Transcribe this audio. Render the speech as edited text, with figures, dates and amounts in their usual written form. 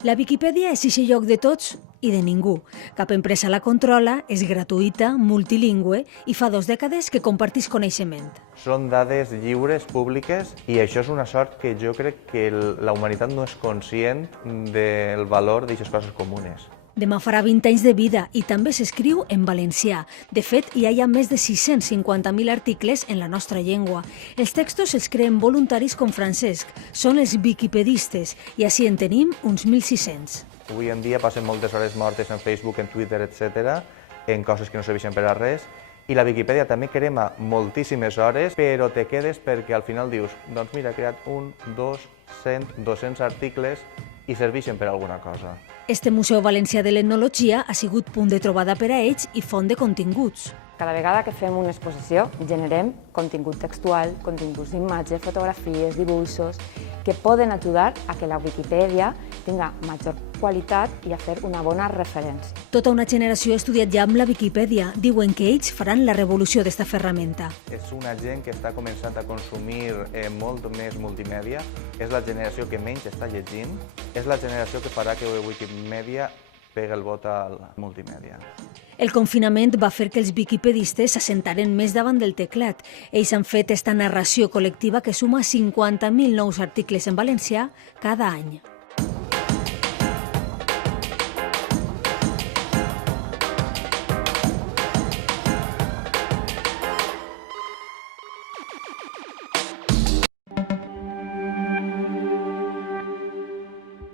La Viquipèdia és eixe lloc de tots i de ningú. Cap empresa la controla, és gratuïta, multilingüe i fa 2 dècades que compartís coneixement. Són dades lliures, públiques, i això és una sort que jo crec que la humanitat no és conscient del valor d'aquestes coses comunes. Demà farà 20 anys de vida i també s'escriu en valencià. De fet, hi ha més de 650.000 articles en la nostra llengua. Els textos els creen voluntaris com Francesc. Són els viquipedistes i així en tenim uns 1.600. Avui en dia passen moltes hores mortes en Facebook, en Twitter, etc., en coses que no serveixen per a res, i la Viquipèdia també crema moltíssimes hores, però te quedes perquè al final dius, doncs mira, he creat 1, 2, 100, 200 articles i serveixen per alguna cosa. Este Museu Valencià de l'Etnologia ha sigut punt de trobada per a ells i font de continguts. Cada vegada que fem una exposició generem contingut textual, continguts d'imatge, fotografies, dibuixos, que poden ajudar a que la Viquipèdia tinga major qualitat i a fer una bona referència. Tota una generació ha estudiat ja amb la Viquipèdia. Diuen que ells faran la revolució d'esta ferramenta. És una gent que està començant a consumir molt més multimèdia, és la generació que menys està llegint, és la generació que farà que Wikimedia pega el vot al multimèdia. El confinament va fer que els viquipedistes s'assentaren més davant del teclat. Ells han fet esta narració col·lectiva que suma 50.000 nous articles en valencià cada any.